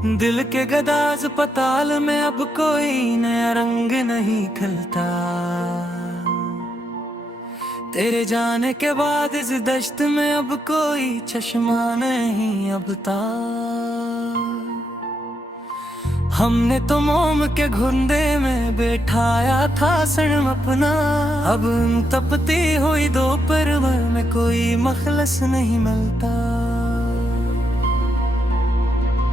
दिल के गदा अस्पताल में अब कोई नया रंग नहीं खलता। तेरे जाने के बाद इस दश्त में अब कोई चश्मा नहीं अबता। हमने तो मोम के घुंडे में बैठाया था सनम अपना, अब तपती हुई दोपहर भर में कोई मखलस नहीं मिलता।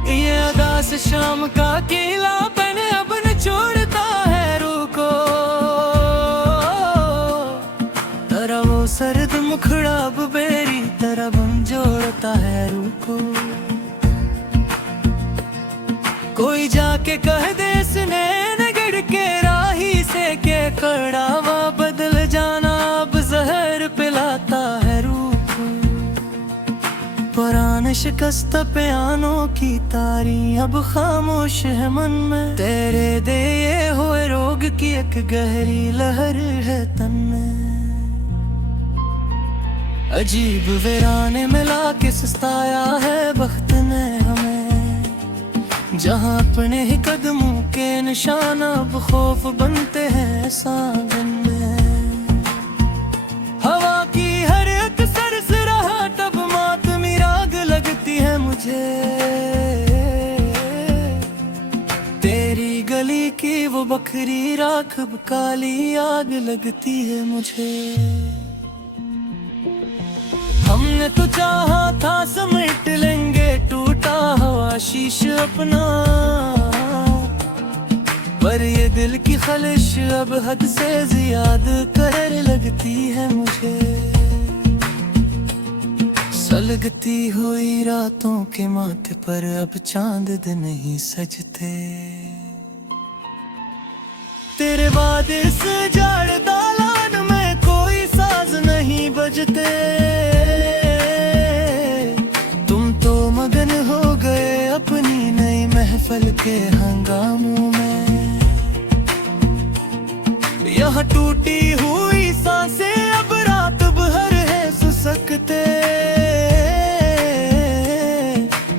ये अदास शाम का अकेलापन अब निचोड़ता है रूह को, तेरा वो सर्द मुखड़ा अब बेरी तरह बन जोड़ता है रूह को। कोई जाके कह दे इसने नगड़ के राही से के कड़ावा बदल जाना अब जहर पिलाता है रूह को। पुराने शिकस्त पियानों की तारी अब खामोश है मन में, तेरे दिए हुए रोग की एक गहरी लहर है तन में। अजीब वीराने मिला के सताया है बख्त ने हमें, जहाँ अपने ही कदमों के निशान अब खौफ बनते हैं सावन में। हवा की हर एक सरसराहट अब मातमी राग लगती है मुझे, तेरी गली की वो बकरी राख अब काली आग लगती है मुझे। हमने तो चाहा था समेट लेंगे टूटा हुआ शीश अपना, पर ये दिल की खलिश अब हद से ज्यादा कर लगती है मुझे। सलगती हुई रातों के माथे पर अब चांद दिन नहीं सजते, तेरे बाद इस जाड़ दालान में कोई साज नहीं बजते। मगन हो गए अपनी नई महफिल के हंगामों में, यहाँ टूटी हुई सांसें अब रात भर है सुसकते।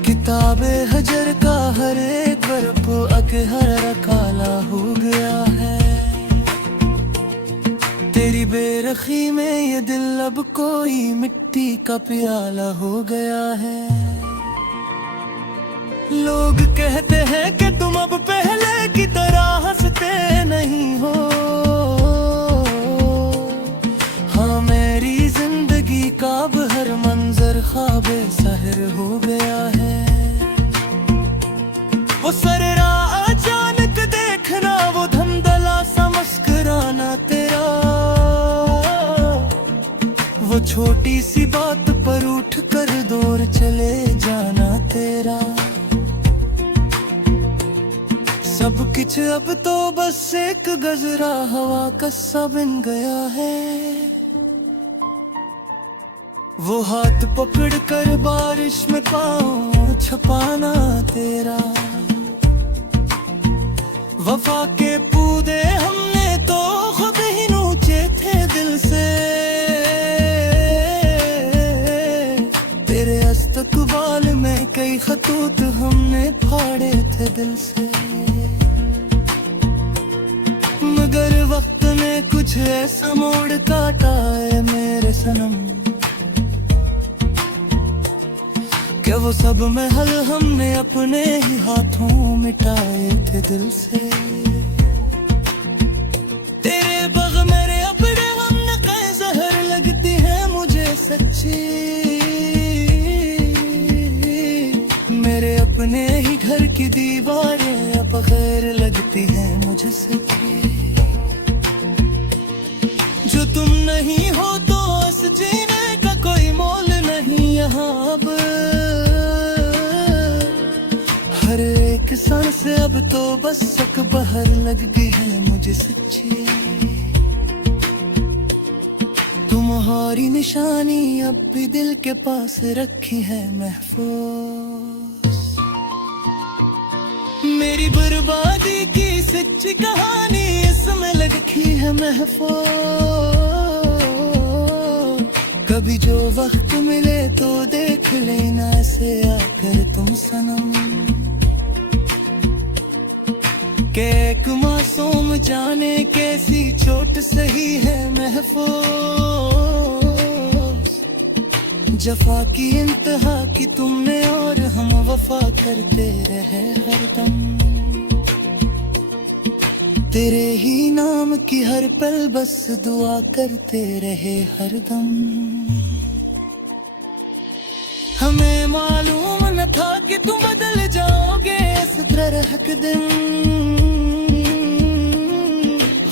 किताबे हजर का हर एक बरप अकहर काला हो गया है, तेरी बेरखी में ये दिल अब कोई मिट्टी का प्याला हो गया है। लोग कहते हैं कि तुम अब पहले की तरह हंसते नहीं हो, हाँ मेरी जिंदगी का अब हर मंजर ख्वाबे सहर हो गया है। वो सररा अचानक देखना, वो धमधला सा मुस्कुराना तेरा, वो छोटी सी बात पर उठ कर दूर चले जाना तेरा। सब कुछ अब तो बस एक गजरा हवा का सा बन गया है। वो हाथ पकड़ कर बारिश में पाँव छुपाना तेरा, वफा के पूदे हमने तो खुद ही नोचे थे दिल से, तेरे इस्तकबाल में कई खतूत हमने फाड़े थे दिल से। मगर वक्त ने कुछ ऐसा मोड़ काटा है मेरे सनम, क्या वो सब महल हमने अपने ही हाथों मिटाए थे दिल से। तेरे बग मेरे अपने हमने कई जहर लगती है मुझे सच्ची, मेरे अपने ही घर की दीवारें अब गैर लगती है मुझे सच्ची। जो तुम नहीं हो तो इस जीने का कोई मोल नहीं यहाँ अब, हर एक सांस अब तो बस एक बहर लग गई है मुझे सच्ची। तुम्हारी निशानी अब भी दिल के पास रखी है महफूज, मेरी बर्बादी की सच्ची कहानी इसमें लिखी है महफूज। कभी जो वक्त मिले तो देख लेना से आकर तुम सनम, के एक मासूम जाने कैसी चोट सही है महफूज। जफा की इंतहा की तुमने और हम वफा करते रहे हरदम। तेरे ही नाम की हर पल बस दुआ करते रहे हरदम। हमें मालूम न था कि तुम बदल जाओगे इस तरह एक दिन।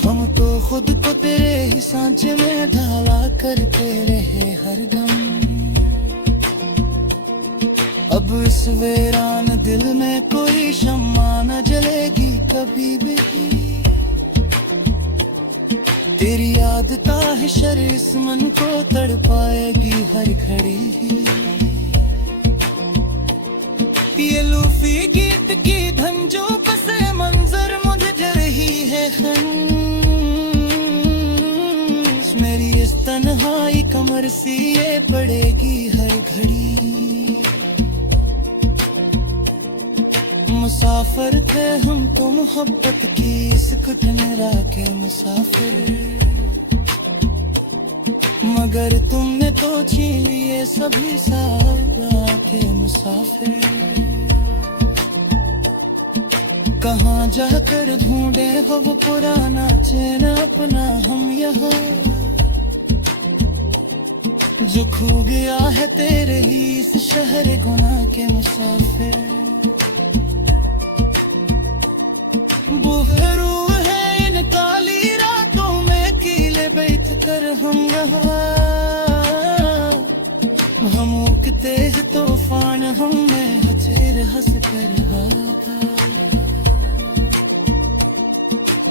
हम तो खुद को तेरे ही सांचे में ढाला करते रहे हरदम। अब इस वीरान दिल में कोई शम्मा न जलेगी कभी भी। तेरी याद ताहिशर इस मन को तड़पाएगी हर घड़ी। ये लूफी गीत की धन जो पसे मंजर मुझे जर रही है खंज। मेरी इस तन्हाई कमर सी ये पड़ेगी हर घड़ी। मुसाफिर थे हम तो मोहब्बत की इस कुटनरा के मुसाफिर। मगर तुमने तो छीन लिए सभी सारा के मुसाफिर। कहाँ जाकर ढूंढे हो वो पुराना चैन अपना हम यहाँ, जो खो गया है तेरे ही इस शहर गुनाह के मुसाफिर। बुहरू है इन काली रातों में कीले बैठ कर हम यहाँ। हम तेज तूफान हमें हचेर हंस कर हवा।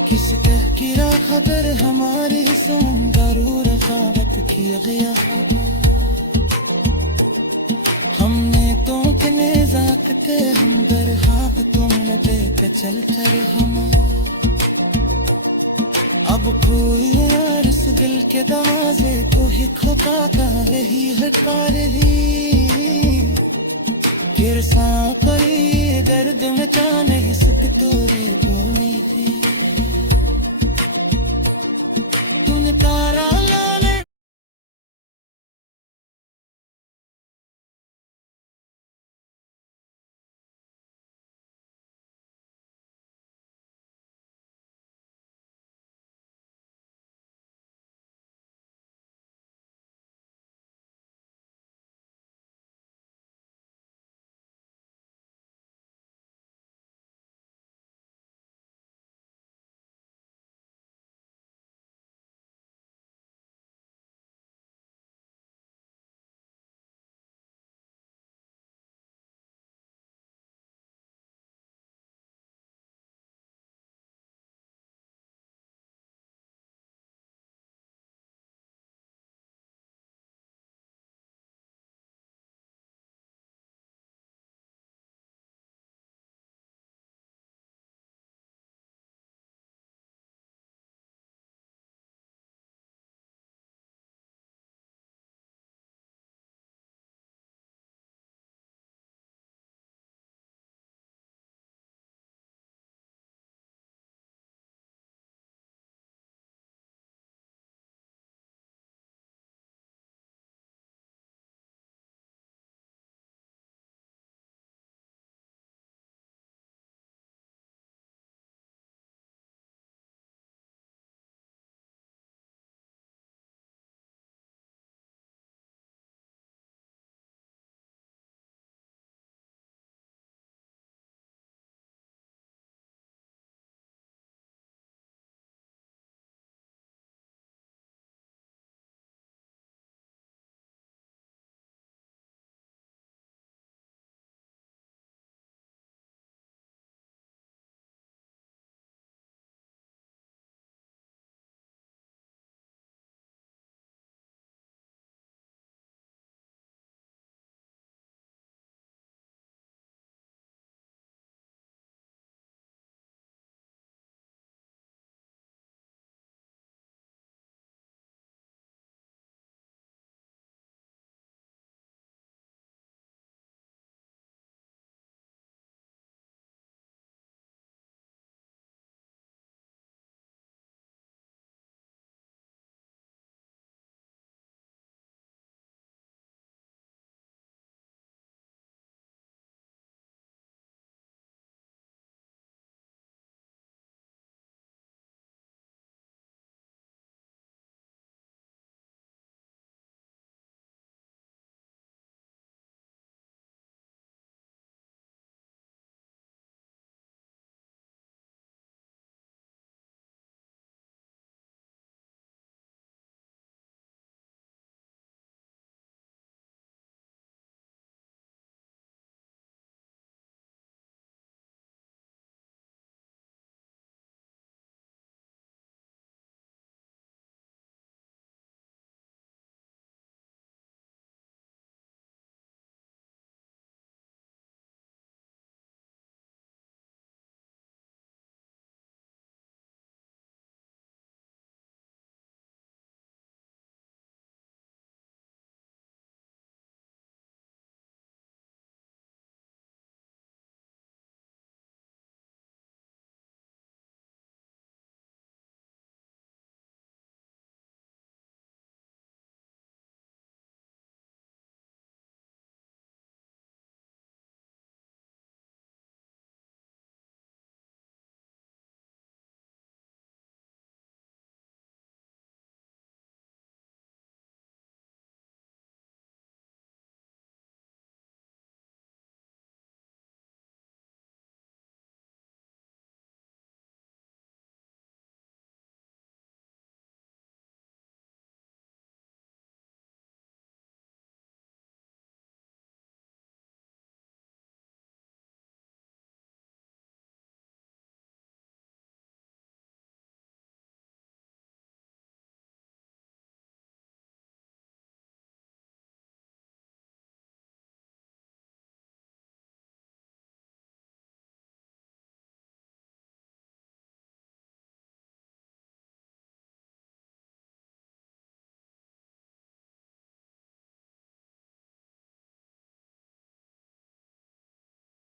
किस तहकीरा खबर हमारी सुन जरूर रफाकत किया गया। हमने तो किने जाकते हम बरहाब तुम लगे के चल कर हम। अब कोई यार इस दिल के दरवाजे को ही खटखटा रही है रही। गिरसा परी दर्द मचाने सुख तोरे बोली। तूने तारा